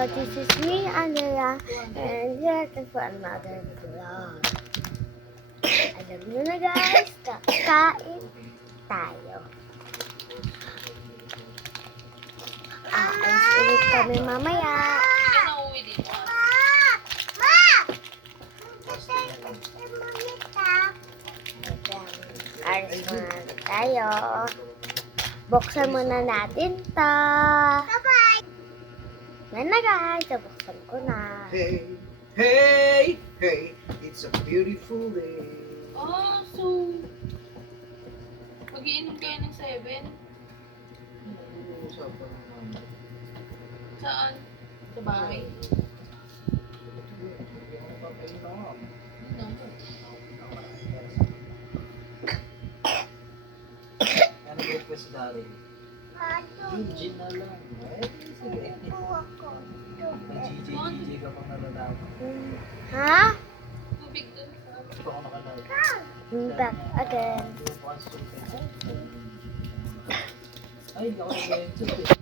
This is me, Andrea, and here for another vlog. Alam nyo na guys, kakain tayo. Aalis ulit kami mamaya. Aalis muna tayo. Buksan muna natin to. Bye-bye! Yan na guys, buksan ko na. Hey, hey, hey, it's a beautiful day. Ah, so mag-iinom kayo ng 7? Usapan naman. Saan? Sa bahay? Ano breakfast Daryl? Yung gin na lang. Eh, sige. May GJ ka pang nalalaman. Ha? Tubig dun sa... Ito ako nakalala. Back again. Ay, hindi ako nag-enjoy eh.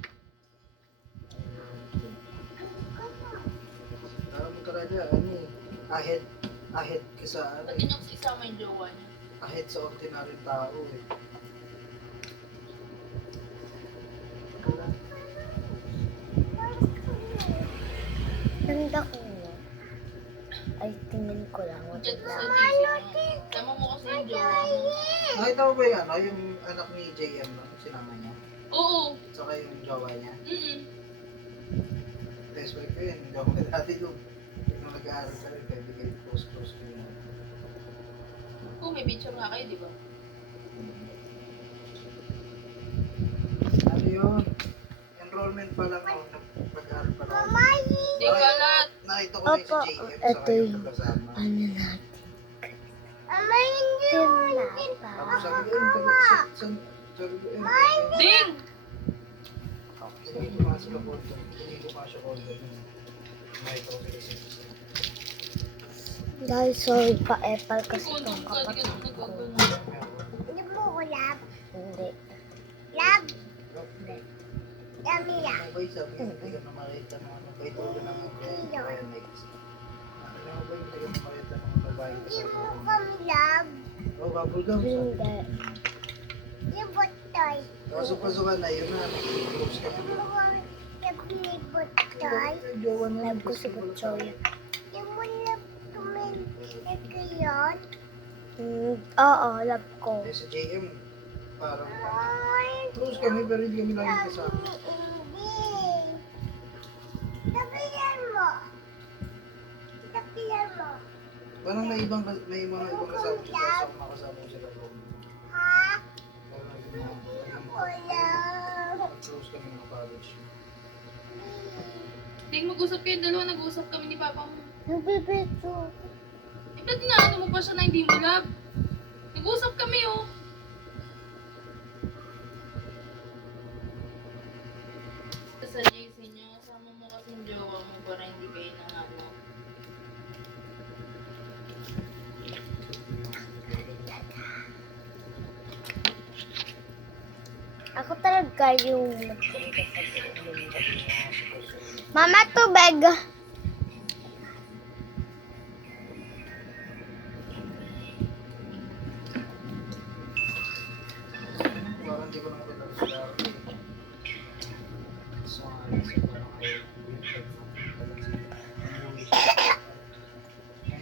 Mo talaga, ano eh. Ahead ka sa ano Ba't yun yung isama yung jowa niya? ahead sa ordinary tao eh. Ganda ko na. Ay, tingin ko lang. Diyan sa JC niya. Tama mo kasi yung jowa mo. Nakita mo ba yung ano, yung anak ni JM no? Sinama niya? Oo. Saka yung jowa niya? Best wife ko yun. Hindi ako dati doon. Nung nag-aaral ka rin, kaya bigay close ko yun. Oo, may picture nga kayo, di ba? Ano yun? Enrollment pa lang ako. Pag-aaral pa lang. Di ka lahat. Nakita ko na yung Opo, si JM. ito Saka yung yung kasama. ano natin. Tinapa. Tapos sabi ko, sabi ko, Ding! hindi ko nga sila kondo. Hindi ko nga siya kondo. Nakita ko sila sa Dahil sorry pa epal kasi Kung itong ka, di ka kapatid nang ko. nagkagano. Hindi mo ko lab? Hindi. Lab? Hindi. Yummy lab. Ano ba yung sabi ko, hindi ka na makita ng ano, kahit ulo ng bionics. Ano ba yung hindi ka na makita ng babae? Hindi mo kami lab? Oh, bubble gum. Hindi. Yung botoy. Pasok-pasukan na, yun na, nag-groups ka na. Yung botoy. Jowa na Lab ko si Butchoy. Yung mo lab kumilig yun? Oo, lab ko. Eh, sa JM, parang close kami pero hindi kami lagi kasama. Tapilan mo. Tapilan mo. Parang may mga ibang kasama ko nakasama ko sila doon. Ha? Pero Wala. close kami ng college. Ding, mag-usap kayo dalawa. Nag-usap kami ni Papa mo. Nagpipito. Eh, ba't inaano mo pa siya na hindi mo love? Nag-usap kami, oh. Sa JC niyo, sama mo kasi yung jowa mo para hindi kayo nangano. Ako talaga yung nagpunta sa bundok. Mama, tubig! Parang hindi ko naman kilala sila. So, parang ngayon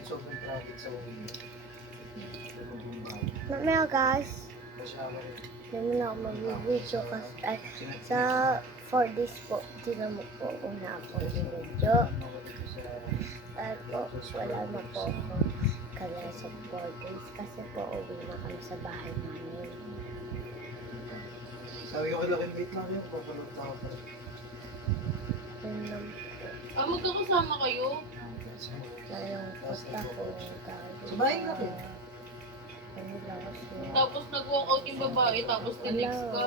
sobrang traffic sa uwi. Mamaya guys, Kasi ako rin. hindi na ako mag-video kasi sa 4 days po, hindi na mo po una ako video. At po, wala na po ako kaya sa 4 days kasi po uwi na kami sa bahay namin. Sabi ko kailangan wait lang yun, papalot ako pa rin. Yun lang po. Ah, magkakasama kayo? Nalungkot ako dahil Sa bahay na rin. ano lang kasi. Tapos nag-walk out yung babae, tapos tinext ka.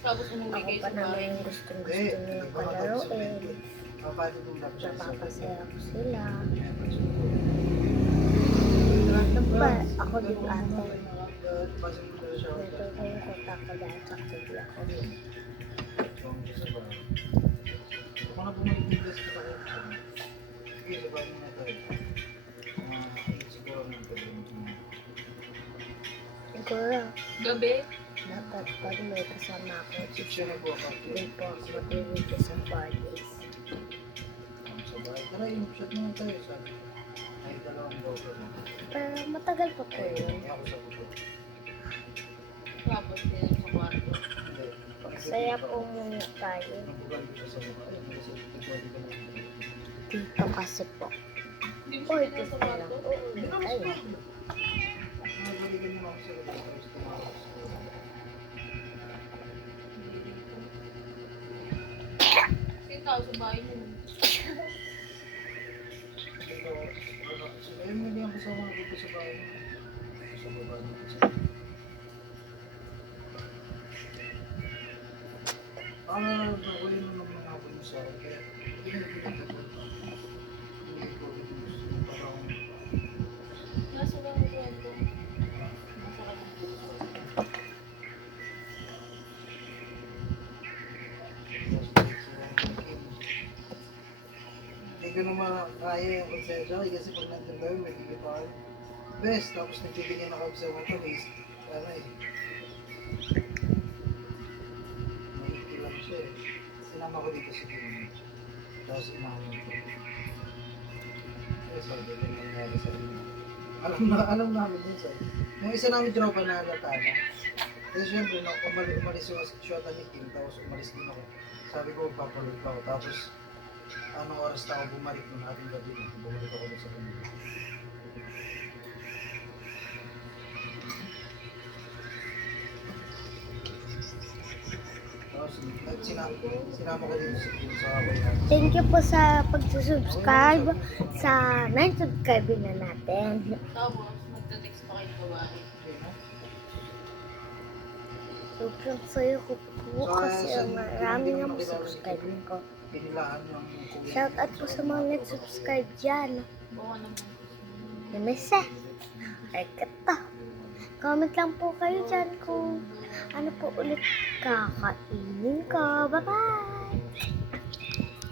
Tapos umuwi Ako kayo pa sa naman bahay. yung gustong niyang palaruin. Paano tulad siya sa Napapasaya ko sila. Ano ba? Ako din ate. Pasok mo na siya. Natulong ko tako dahil sa kuli ako. Saka na bumalik yung gas ka tayo. Sige, sabahin mo na tayo. Siguro ng pwede. Siguro, Gabi? dapat pag may kasama ako, Siya na po ako. hindi po ako mag-iwi ko sa parties. Sabay. Tara, yung shot na tayo. Sabi. Ay, dalawang bottle na. Pero matagal pa po Ay, yun. ako sa buto. Tapos din sa kwarto. Hindi. Saya po muna tayo. Nabugan ko siya sa mukha. Ayun, kasi nagwali ka lang. Dito kasi po. Hindi mo Uy, siya dito sa lang. kwarto? Oo, tayo. Nagbalikan mo ako sa labas. Tapos tumawag sa Kasi tao sa bahay mo. Ayun, hindi ang kasama ko dito sa bahay mo. Sa baba niya. Nawali mo naman ang hapon mo sa akin. Kaya, hindi na pinagkakot ko. Hindi ko gusto. Parang, Nasa lang ang kwento. Nasa ka ng puso. hindi ko naman kaya yung konsensya kasi pag nandun daw may kikita kayo. Best, tapos nagtibigyan ako sa mga is, ano eh. Mahiti lang siya eh. Sinama ko dito sa team. Tapos inamin ko. Eh, sabi ko nangyari sa inyo. Alam namin yun sir. Yung isa namin tropa na halata na. Kasi syempre, nung umalis yung shota ni Kim, tapos umalis din ako. Sabi ko, papalog pa ako. Tapos, anong oras na ako bumalik nung ating gabi na. Bumalik ako dun sa kanila. Tapos, sinama ko dito sa away natin. Thank you po sa pagsusubscribe sa 9 subscriber na natin. Tapos, magta-text pa kayo babae. Okay, no? Sobrang sayo ko po kasi marami ng subscribe ko. Pinilaan yung kuya. Shout out po sa mga nag-subscribe dyan. Buka naman. Namisa. Ay, kata. Comment lang po kayo dyan kung ano po ulit kakainin ko. Bye-bye!